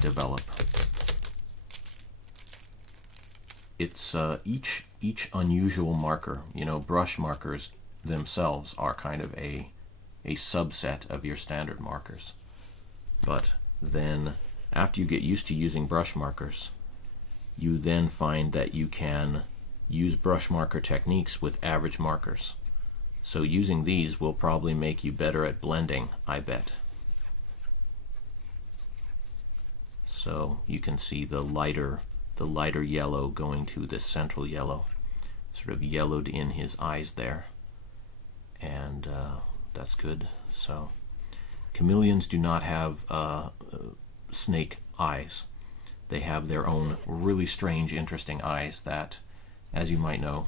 develop. It's each unusual marker. Brush markers themselves are kind of a subset of your standard markers. But then after you get used to using brush markers, you then find that you can use brush marker techniques with average markers. So using these will probably make you better at blending, I bet. So you can see the lighter yellow going to the central yellow, sort of yellowed in his eyes there, and that's good. So chameleons do not have snake eyes. They have their own really strange, interesting eyes that, as you might know,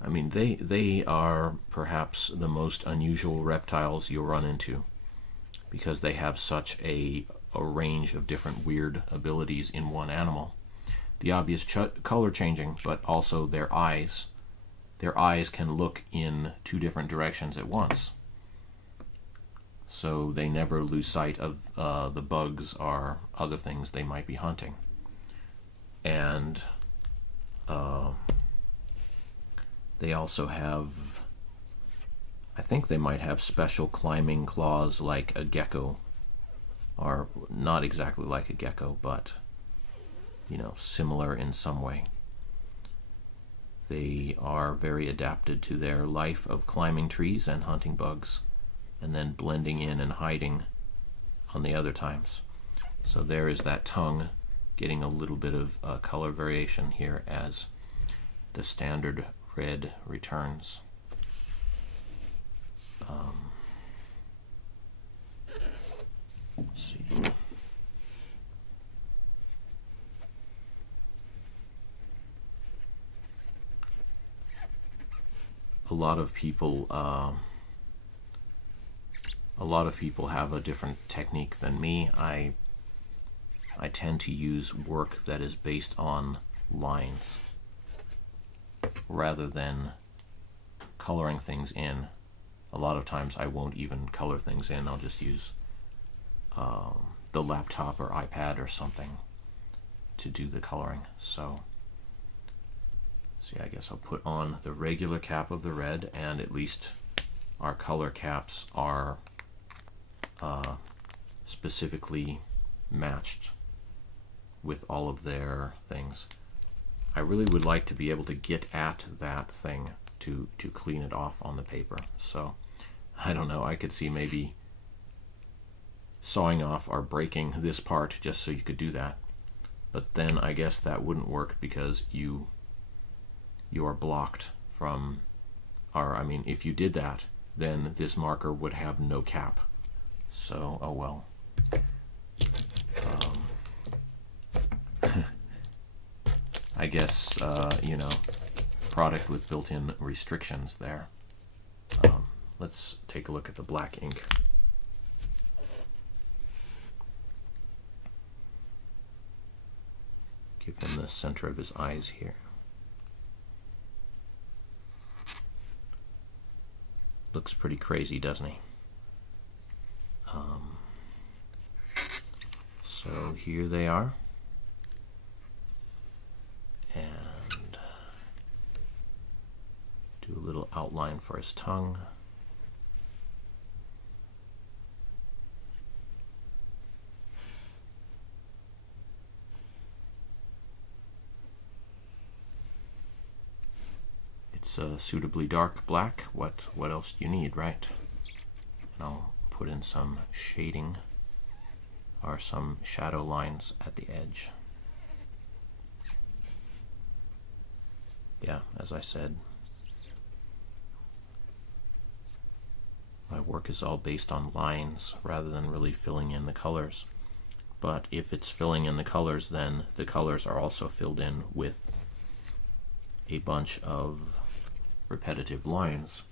I mean, they are perhaps the most unusual reptiles you'll run into, because they have such a range of different weird abilities in one animal. The obvious color changing, but also their eyes. Their eyes can look in two different directions at once. So they never lose sight of the bugs or other things they might be hunting. And they also have, I think they might have special climbing claws like a gecko, or not exactly like a gecko, but similar in some way. They are very adapted to their life of climbing trees and hunting bugs, and then blending in and hiding on the other times. So there is that tongue getting a little bit of color variation here as the standard red returns. Let's see. A lot of people have a different technique than me. I tend to use work that is based on lines rather than coloring things in. A lot of times I won't even color things in. I'll just use the laptop or iPad or something to do the coloring. So see, I guess I'll put on the regular cap of the red, and at least our color caps are specifically matched with all of their things. I really would like to be able to get at that thing to clean it off on the paper. So I don't know, I could see maybe sawing off or breaking this part just so you could do that. But then I guess that wouldn't work, because you are blocked from, or I mean, if you did that, then this marker would have no cap. So, oh well. I guess, product with built-in restrictions there. Let's take a look at the black ink. Give him the center of his eyes here. Looks pretty crazy, doesn't he? So here they are. And do a little outline for his tongue. It's a suitably dark black. What else do you need, right? And I'll put in some shading or some shadow lines at the edge. Yeah, as I said, my work is all based on lines rather than really filling in the colors. But if it's filling in the colors, then the colors are also filled in with a bunch of repetitive lines,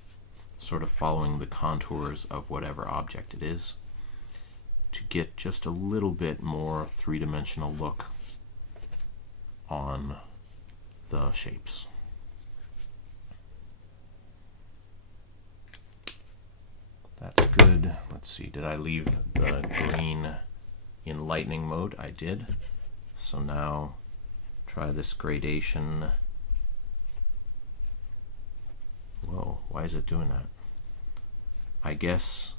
sort of following the contours of whatever object it is, to get just a little bit more three-dimensional look on the shapes. That's good. Let's see, did I leave the green in lightning mode. I did. So now try this gradation. Whoa, why is it doing that? I guess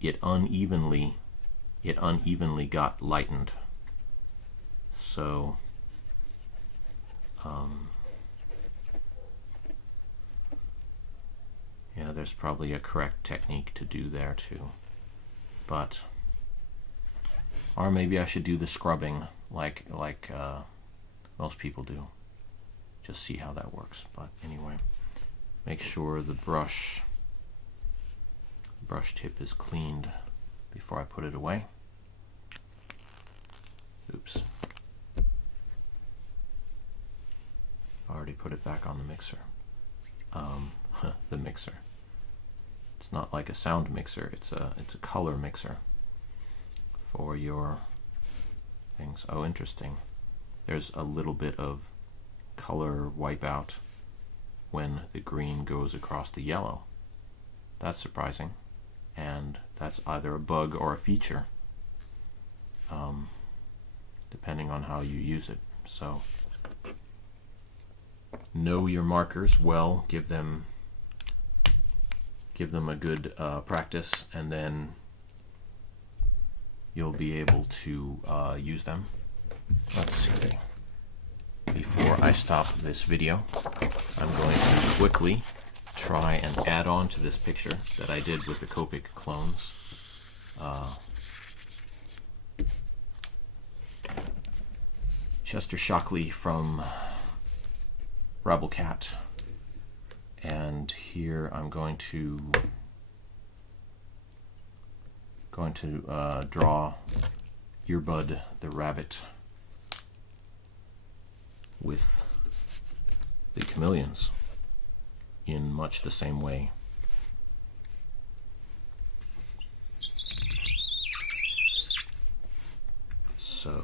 it unevenly got lightened. So yeah, there's probably a correct technique to do there too. But or maybe I should do the scrubbing like most people do. Just see how that works. But anyway, make sure the brush tip is cleaned before I put it away. Oops. I already put it back on the mixer. The mixer. It's not like a sound mixer, it's a color mixer for your things. Oh, interesting. There's a little bit of color wipeout when the green goes across the yellow. That's surprising, and that's either a bug or a feature, depending on how you use it. So know your markers well, give them a good practice, and then you'll be able to use them. Let's see. Before I stop this video, I'm going to quickly try and add on to this picture that I did with the Copic clones. Chester Shockley from Rebel Cat, and here I'm going to draw Earbud the rabbit with the chameleons in much the same way. So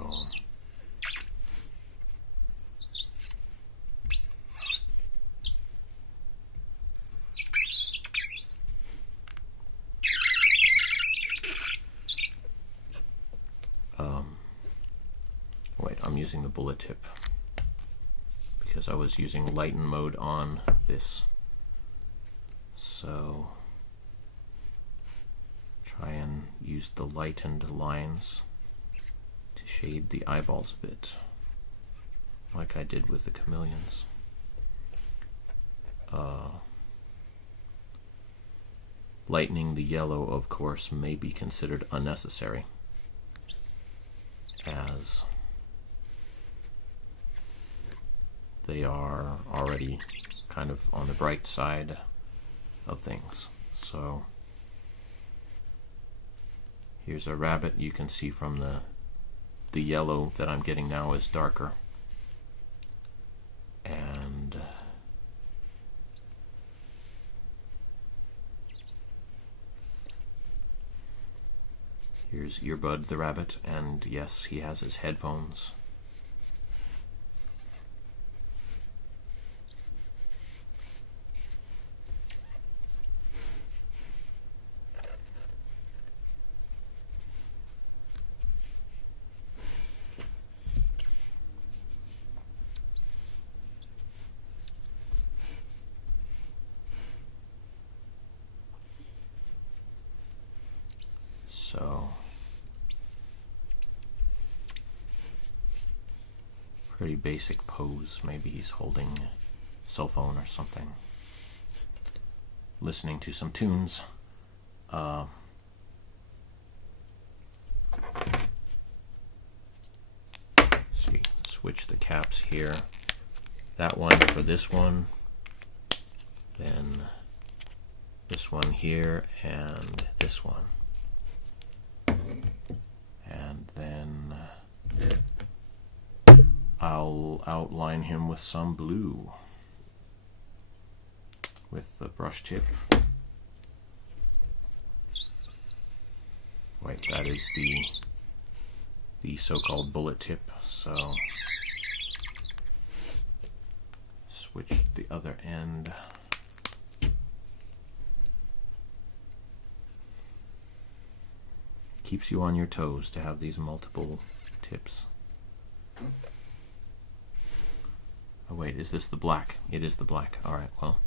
wait, I'm using the bullet tip because I was using lighten mode on this. So try and use the lightened lines to shade the eyeballs a bit, like I did with the chameleons. Lightening the yellow, of course, may be considered unnecessary, as they are already kind of on the bright side of things. So here's a rabbit. You can see from the yellow that I'm getting now is darker, and here's Earbud the rabbit, and yes, he has his headphones. So pretty basic pose. Maybe he's holding a cell phone or something, listening to some tunes. See, switch the caps here. That one for this one, then this one here, and this one. And then I'll outline him with some blue with the brush tip. Wait, that is the so-called bullet tip. So switch the other end. keeps you on your toes to have these multiple tips. Oh wait, is this the black? It is the black. Alright, well,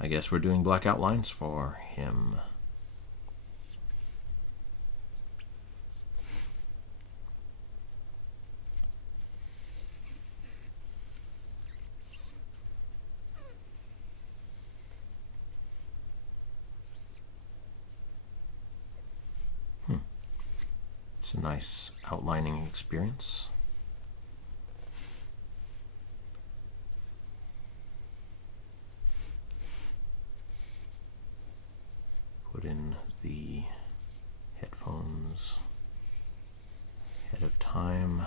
I guess we're doing black outlines for him. It's a nice outlining experience. Put in the headphones ahead of time,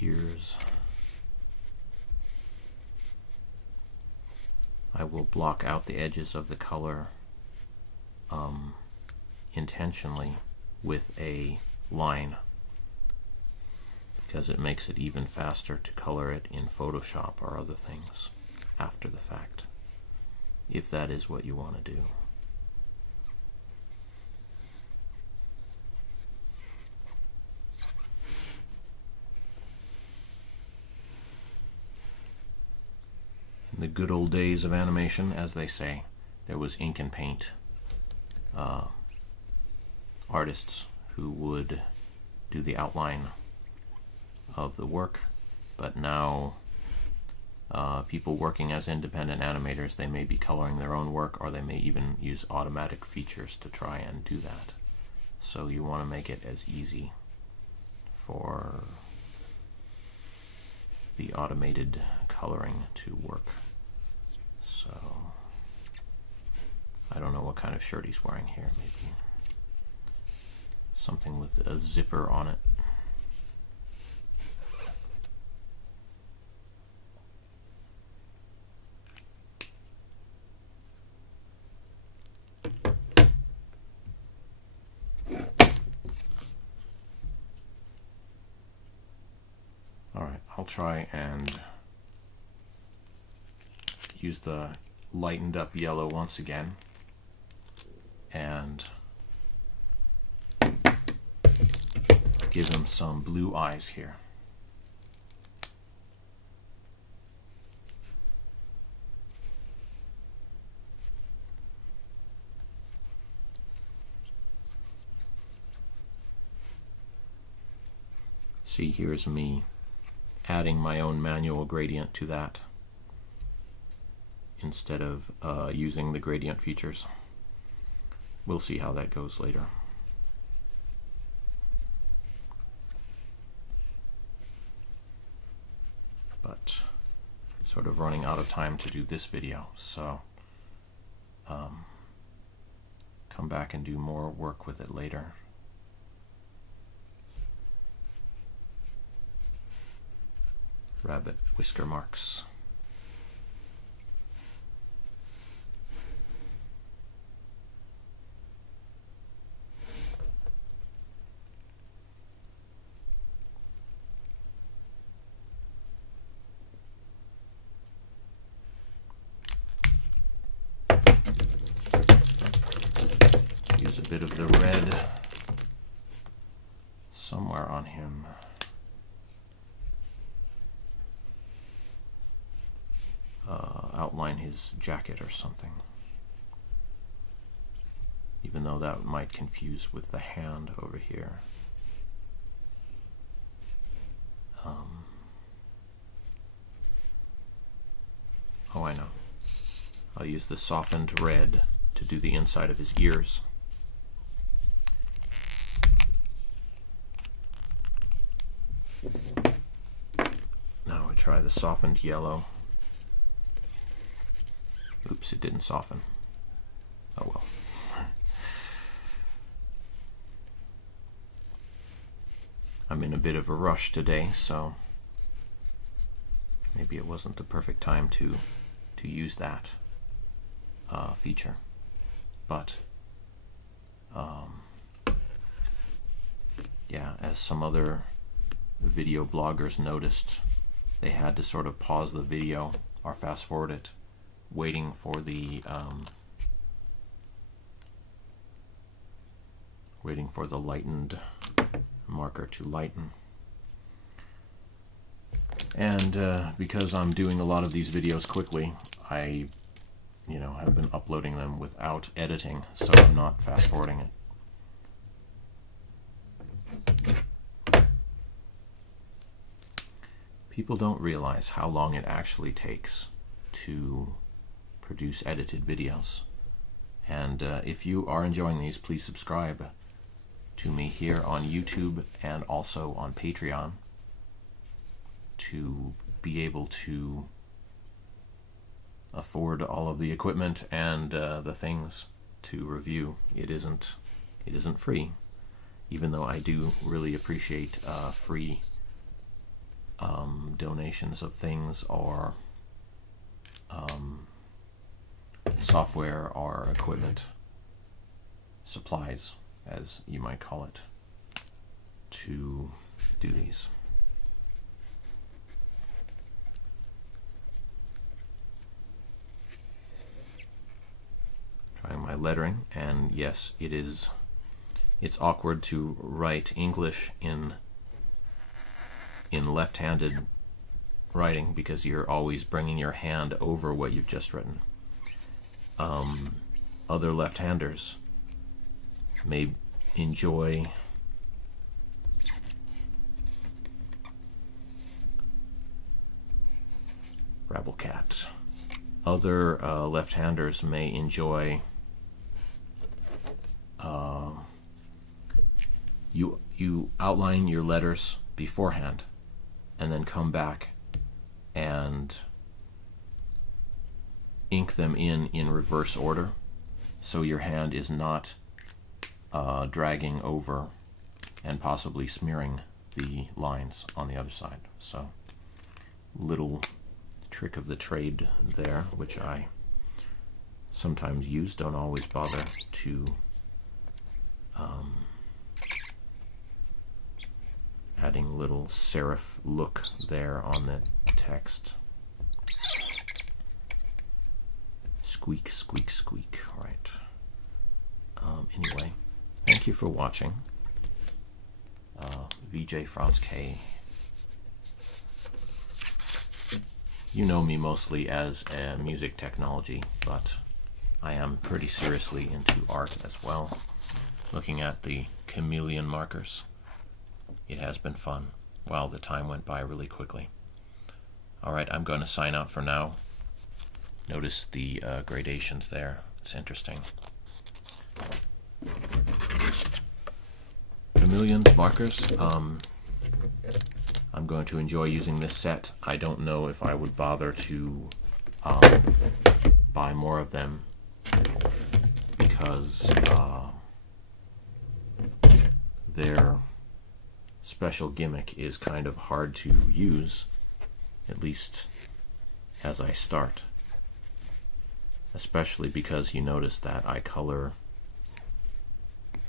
ears. I will block out the edges of the color intentionally with a line because it makes it even faster to color it in Photoshop or other things after the fact, if that is what you want to do. In the good old days of animation, as they say, there was ink and paint artists who would do the outline of the work, but now people working as independent animators, they may be coloring their own work, or they may even use automatic features to try and do that. So you want to make it as easy for the automated coloring to work. So I don't know what kind of shirt he's wearing here. Maybe something with a zipper on it. Alright, I'll try and use the lightened up yellow once again and give him some blue eyes here. See, here's me adding my own manual gradient to that instead of using the gradient features. We'll see how that goes later. But sort of running out of time to do this video, so come back and do more work with it later. Rabbit whisker marks. Use a bit of the red somewhere on him. Outline his jacket or something, even though that might confuse with the hand over here. Oh, I know. I'll use the softened red to do the inside of his ears. Now we try the softened yellow. Oops, it didn't soften. Oh well. I'm in a bit of a rush today, so maybe it wasn't the perfect time to use that feature. But yeah, as some other video bloggers noticed, they had to sort of pause the video or fast forward it, waiting for the Waiting for the lightened marker to lighten. And because I'm doing a lot of these videos quickly, I have been uploading them without editing, so I'm not fast forwarding it. People don't realize how long it actually takes to produce edited videos. And if you are enjoying these, please subscribe to me here on YouTube and also on Patreon to be able to afford all of the equipment and the things to review. It isn't free, even though I do really appreciate free donations of things or software or equipment, supplies, as you might call it, to do these. Trying my lettering, and yes, it's awkward to write English in left-handed writing because you're always bringing your hand over what you've just written. Other left-handers may enjoy Rabblecat. Other left-handers may enjoy you outline your letters beforehand and then come back and ink them in reverse order, so your hand is not dragging over and possibly smearing the lines on the other side. So, little trick of the trade there, which I sometimes use, don't always bother to adding little serif look there on the text. Squeak, squeak, squeak. All right. Anyway, thank you for watching. VJ Franz K. You know me mostly as a music technology, but I am pretty seriously into art as well. Looking at the Chameleon markers, it has been fun. Wow, the time went by really quickly. Alright, I'm going to sign out for now. Notice the gradations there. It's interesting. Chameleon's markers. I'm going to enjoy using this set. I don't know if I would bother to buy more of them because their special gimmick is kind of hard to use, at least as I start. Especially because you notice that I color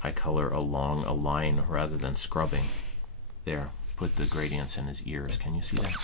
along a line rather than scrubbing. There, put the gradients in his ears. Can you see that?